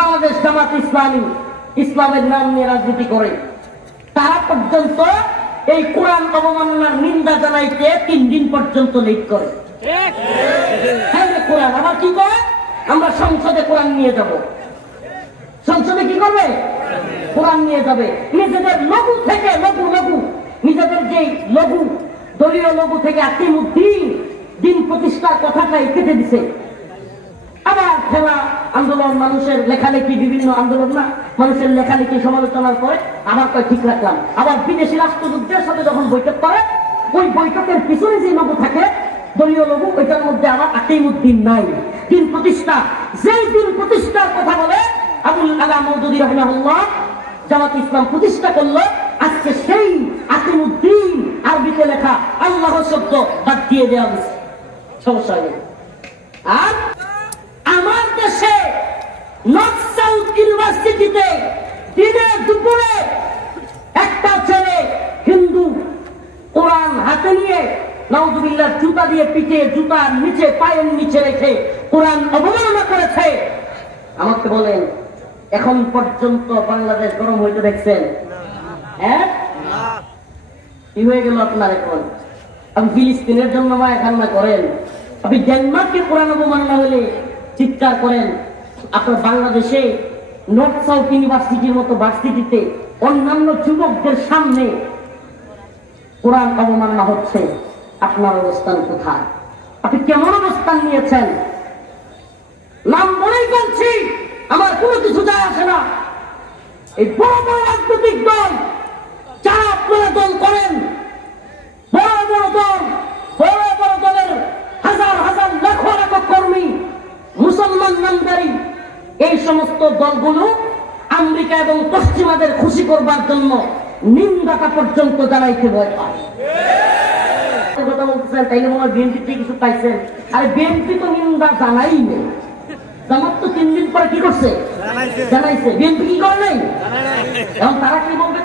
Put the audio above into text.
বাংলাদেশ জামাত ইসলামী ইসলামের নাম নিয়ে রাজনীতি করে, তারা পর্যন্ত এই কোরআন অবমাননার নিন্দা জানাইতে 3 দিন পর্যন্ত লেট করে। কোরআন আবার কি করে, আমরা সংসদে কোরআন নিয়ে যাব, সংসদে কি করবে, কোরআন নিয়ে যাবে। নিজেদের লঘু থেকে লঘু নিজেদের যে লঘু দলীয় লঘু থেকে আতিমুদ্দিন দিন প্রতিষ্ঠার কথাটাই কেটে দিছে। আবার খেলা আন্দোলন, মানুষের লেখালেখি, বিভিন্ন আন্দোলন না, মানুষের লেখালেখি সমালোচনার পরে আবার কয় ঠিক রাখলাম। আবার বিদেশি রাষ্ট্রদূতদের সাথে যখন বৈঠক করে, ওই বৈঠকের পিছনে যে লঘু থাকে দলীয় লঘু, ওইটার মধ্যে আবার আতিমুদ্দিন নাই। দিন প্রতিষ্ঠা, যেই দিন প্রতিষ্ঠার কথা বলে আবুল আলা মওদুদী রাহিমাহুল্লাহ জামাত ইসলাম প্রতিষ্ঠা করলো, আজকে সেই আতিমুদ্দিন আরবিতে লেখা আল্লাহ শব্দ বাদ দিয়ে দেওয়া হয়েছে, সমস্যা নেই। আর আমার দেশে নর্থ সাউথ ইউনিভার্সিটিতে দিনে দুপুরে একটা ছেলে হিন্দু কোরআন হাতে নিয়ে নাউযুবিল্লাহ জুতা দিয়ে পিঠে, জুতার নিচে পায়ের নিচে রেখে কোরআন অবমাননা করেছে। আমাকে বলেন, এখন পর্যন্ত বাংলাদেশ গরম হইতে দেখছেন? হ্যাঁ, কি হয়ে গেল আপনার? এখন আপনি ফিলিস্তিনের জন্য মায়া কান্না করেন, আপনি ডেনমার্কের কোরআন অবমাননা হলে চিৎকার করেন। আপনার বাংলাদেশে নর্থ সাউথ ইউনিভার্সিটির মতো ভার্সিটিতে অন্যান্য যুবকদের সামনে কোরআন অবমাননা হচ্ছে, আপনার অবস্থান কোথায়? আপনি কেমন অবস্থান নিয়েছেন? নাম বলেই বলছি, আমার কোনো কিছু যায় আসে না। এই বড় বড় রাজনৈতিক দল যারা আপনারা দল করেন, বড় বড় দল, বড় বড় দলের হাজার হাজার লাখ লাখ কর্মী, মুসলমান নামদারি, এই সমস্ত দলগুলো আমেরিকা এবং পশ্চিমাদের খুশি করবার জন্য নিন্দাটা পর্যন্ত জানাইতে ভয় পায়। কথা বলতেছেন, তাইলে মনে হয় বিএনপি থেকে কিছু পাইছেন। আরে বিএনপি তো নিন্দা জানাই নেই, জামাত তো 3 দিন পরে কি করছে, জানাইছে। বিএনপি কি করে নাই? এখন তারা কি বলবে?